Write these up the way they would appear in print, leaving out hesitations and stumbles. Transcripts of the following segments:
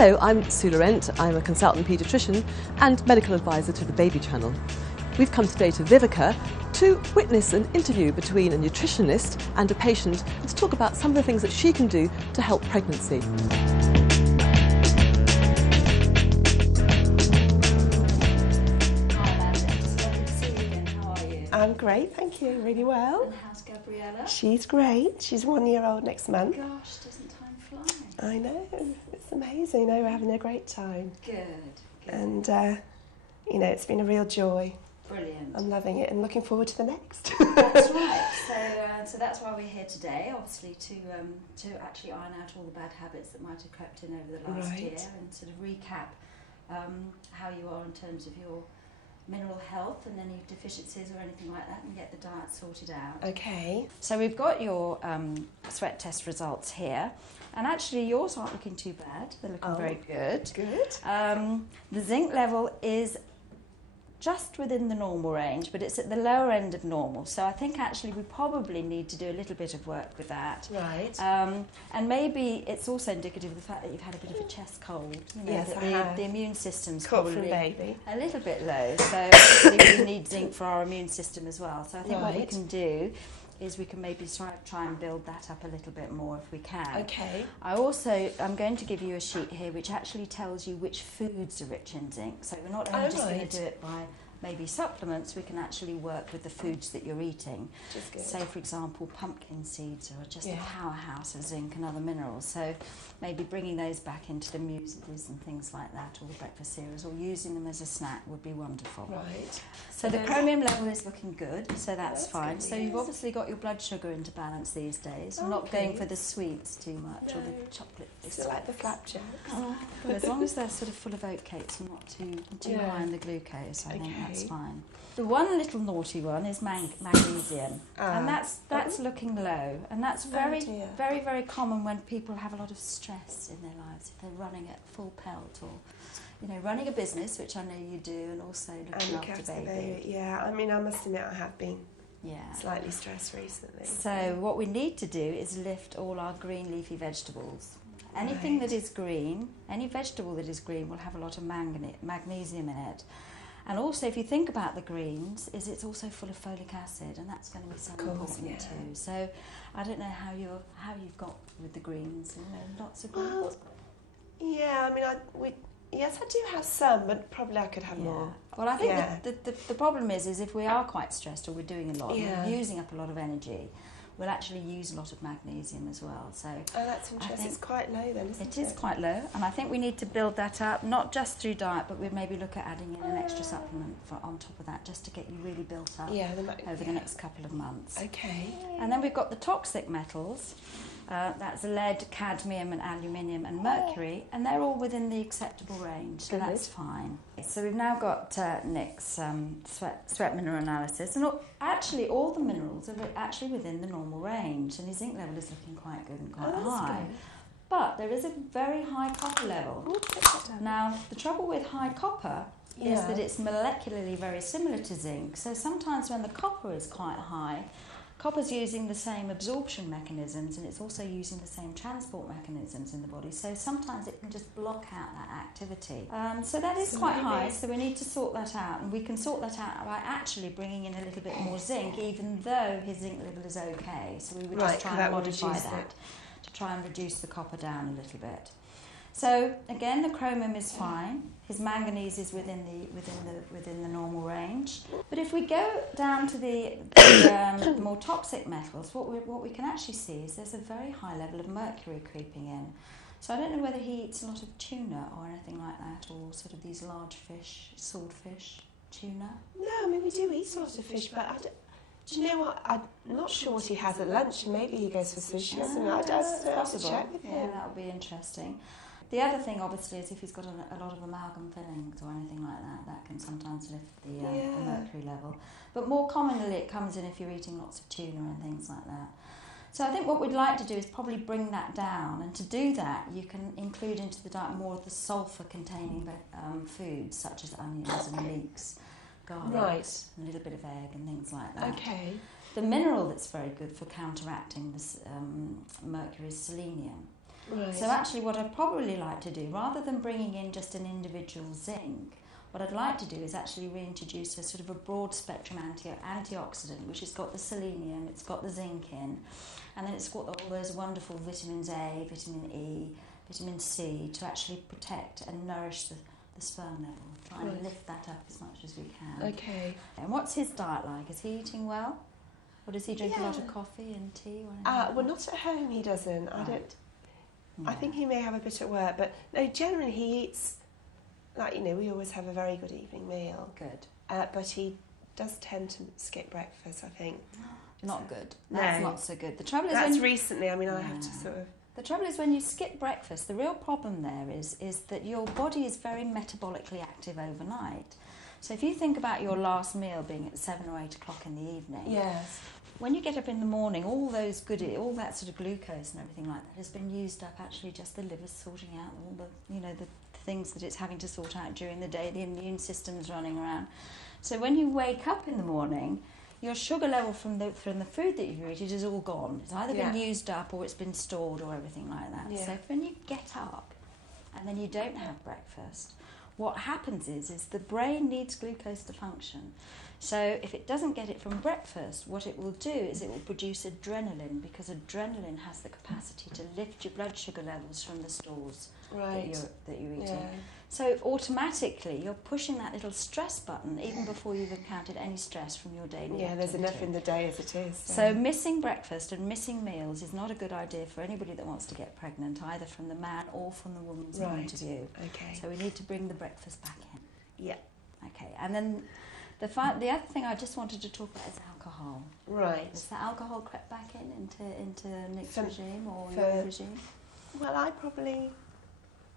Hello, I'm Sue Laurent. I'm a consultant paediatrician and medical advisor to the Baby Channel. We've come today to Viveka to witness an interview between a nutritionist and a patient and to talk about some of the things that she can do to help pregnancy. I'm great, thank you, really well. And how's Gabriella? She's great, she's 1 year old next month. Gosh, doesn't time fly? I know, it's amazing, we're having a great time. Good. And, you know, it's been a real joy. Brilliant. I'm loving it and looking forward to the next. That's right, so that's why we're here today, obviously to actually iron out all the bad habits that might have crept in over the last year and sort of recap how you are in terms of your mineral health and any deficiencies or anything like that, and get the diet sorted out. Okay. So we've got your sweat test results here, and actually yours aren't looking too bad. They're looking very good. Good. The zinc level is just within the normal range, but it's at the lower end of normal. So I think actually we probably need to do a little bit of work with that. Right. And maybe it's also indicative of the fact that you've had a bit of a chest cold. You know, Yes, I have. The immune system's Caught probably from baby. a little bit low. So actually we need zinc for our immune system as well. So I think what we can do is we can maybe try and build that up a little bit more if we can. Okay. I'm going to give you a sheet here which actually tells you which foods are rich in zinc. So we're not only just going to do it by maybe supplements, we can actually work with the foods that you're eating. Say, for example, pumpkin seeds are just a powerhouse of zinc and other minerals. So maybe bringing those back into the mueslis and things like that, or the breakfast cereals, or using them as a snack would be wonderful. Right. So the chromium level is looking good, so that's fine. Good, so you've obviously got your blood sugar into balance these days. You're not going for the sweets too much, or the chocolate biscuits. Like the flapjacks. Well, as long as they're sort of full of oat cakes and not too high in the glucose, I think that's fine. The one little naughty one is magnesium, and that's looking low, and that's very, very common when people have a lot of stress in their lives, if they're running at full pelt, or running a business, which I know you do, and also looking after baby. Yeah, I mean, I must admit I have been slightly stressed recently. So what we need to do is lift all our green leafy vegetables. Anything that is green, any vegetable that is green will have a lot of magnesium in it. And also, if you think about the greens, it's also full of folic acid, and that's going to be so important too. So I don't know how you've got with the greens. Lots of greens. Well, yeah, I mean, yes, I do have some, but probably I could have more. Well, I think the problem is if we are quite stressed or we're doing a lot, we're using up a lot of energy, we'll actually use a lot of magnesium as well. So that's interesting. It's quite low then, isn't it? It is quite low, and I think we need to build that up, not just through diet, but we'd maybe look at adding in an extra supplement on top of that, just to get you really built up over the next couple of months. Okay. And then we've got the toxic metals. That's lead, cadmium and aluminium and mercury, and they're all within the acceptable range, so that's fine. So we've now got Nick's sweat mineral analysis, and actually all the minerals are actually within the normal range, and his zinc level is looking quite good and quite high. Good. But there is a very high copper level. Now, the trouble with high copper is that it's molecularly very similar to zinc, so sometimes when the copper is quite high, copper's using the same absorption mechanisms, and it's also using the same transport mechanisms in the body, so sometimes it can just block out that activity. So that is quite high, so we need to sort that out, and we can sort that out by actually bringing in a little bit more zinc, even though his zinc level is okay. So we would just try and modify that to try and reduce the copper down a little bit. So again, the chromium is fine. His manganese is within the normal range. But if we go down to the more toxic metals, what we can actually see is there's a very high level of mercury creeping in. So I don't know whether he eats a lot of tuna or anything like that, or sort of these large fish, swordfish, tuna. No, I mean, we do eat a lot of fish, but do you know what? I'm not sure what he has at lunch. Maybe he goes for sushi or something. I'd have to check with him. Yeah, that would be interesting. The other thing, obviously, is if he's got a lot of amalgam fillings or anything like that, that can sometimes lift the mercury level. But more commonly, it comes in if you're eating lots of tuna and things like that. So I think what we'd like to do is probably bring that down, and to do that, you can include into the diet more of the sulfur-containing foods, such as onions and leeks, garlic, and a little bit of egg and things like that. Okay. The mineral that's very good for counteracting this mercury is selenium. Right. So actually what I'd probably like to do, rather than bringing in just an individual zinc, what I'd like to do is actually reintroduce a sort of a broad spectrum antioxidant, which has got the selenium, it's got the zinc in, and then it's got all those wonderful vitamins A, vitamin E, vitamin C to actually protect and nourish the sperm level. Try and lift that up as much as we can. Okay. And what's his diet like? Is he eating well? Or does he drink a lot of coffee and tea? Or Well, not at home he doesn't. Right. I don't. Yeah. I think he may have a bit at work, but no, generally he eats, like, you know, we always have a very good evening meal. Good. But he does tend to skip breakfast, I think. Not good. That's not so good. The trouble is That's recently, I mean, I have to Yeah. sort of... The trouble is when you skip breakfast, the real problem there is that your body is very metabolically active overnight. So if you think about your last meal being at 7 or 8 o'clock in the evening, Yes. when you get up in the morning, all that sort of glucose and everything like that has been used up. Actually, just the liver's sorting out all the things that it's having to sort out during the day. The immune system's running around. So when you wake up in the morning, your sugar level from the food that you've eaten is all gone. It's either been used up or it's been stored or everything like that. Yeah. So when you get up and then you don't have breakfast, what happens is the brain needs glucose to function. So if it doesn't get it from breakfast, what it will do is it will produce adrenaline, because adrenaline has the capacity to lift your blood sugar levels from the stores that you're eating. Yeah. So automatically you're pushing that little stress button even before you've encountered any stress from your daily Yeah, there's activity. enough in the day as it is. So missing breakfast and missing meals is not a good idea for anybody that wants to get pregnant, either from the man or from the woman's point of view. Okay. So we need to bring the breakfast back in. Yeah. Okay, and then the other thing I just wanted to talk about is alcohol. Right. Has the alcohol crept back into Nick's regime or for- your regime? Well, I probably,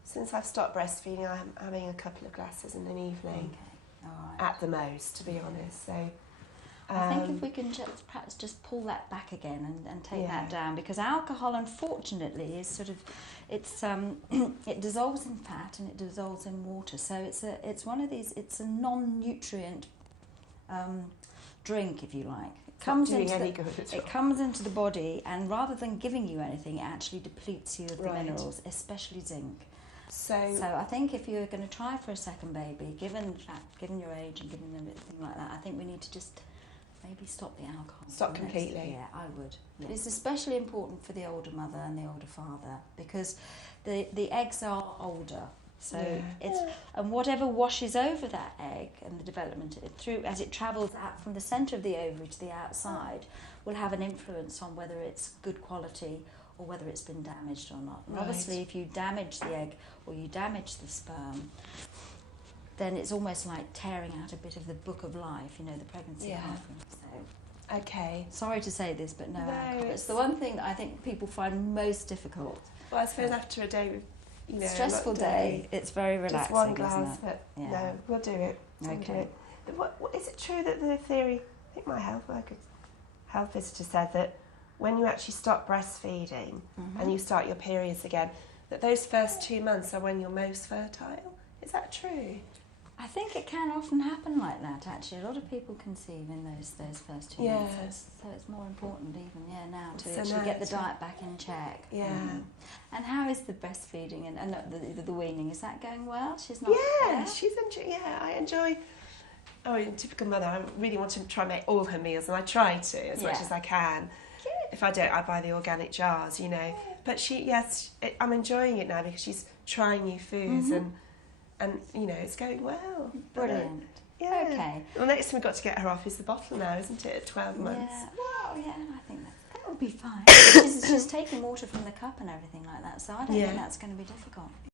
since I've stopped breastfeeding, I'm having a couple of glasses in an evening. Okay, all right. At the most, to be honest. So, I think if we can perhaps just pull that back again and take that down, because alcohol, unfortunately, is sort of it dissolves in fat and it dissolves in water. So it's one of these. It's a non-nutrient drink, if you like. It comes not doing into any the, good at it all. comes into the body, and rather than giving you anything, it actually depletes you of the Right. minerals, especially zinc. So I think if you're going to try for a second baby, given your age and given everything like that, I think we need to just maybe stop the alcohol. Stop for the next- completely. Yeah, I would. Yeah. It's especially important for the older mother and the older father, because the eggs are older. So and whatever washes over that egg and the development through as it travels out from the centre of the ovary to the outside will have an influence on whether it's good quality or whether it's been damaged or not. And obviously, if you damage the egg or you damage the sperm, then it's almost like tearing out a bit of the book of life, the pregnancy offering. So, okay. sorry to say this, but no No, alcohol. It's the one thing that I think people find most difficult. Well, I suppose after a day with, Stressful day, it's very relaxing, just one glass, isn't it? but no, we'll do it. We'll do Okay. it. But what is it true that the theory? I think my health visitor said that when you actually stop breastfeeding and you start your periods again, that those first 2 months are when you're most fertile. Is that true? I think it can often happen like that, actually. A lot of people conceive in those first 2 Yeah. months. So it's more important even, now to So actually now get the it's- diet back in check. Yeah. And how is the breastfeeding and the weaning? Is that going well? She's not... Yeah, she's enjoy. Yeah, I enjoy. Oh, in typical mother, I really want to try and make all her meals, and I try to as much as I can. If I don't, I buy the organic jars, But I'm enjoying it now because she's trying new foods and it's going well. Brilliant. Yeah. Okay. Well, next thing we've got to get her off is the bottle now, isn't it? At 12 months. Yeah, well, I think that will be fine. She's taking water from the cup and everything like that, so I don't think that's going to be difficult.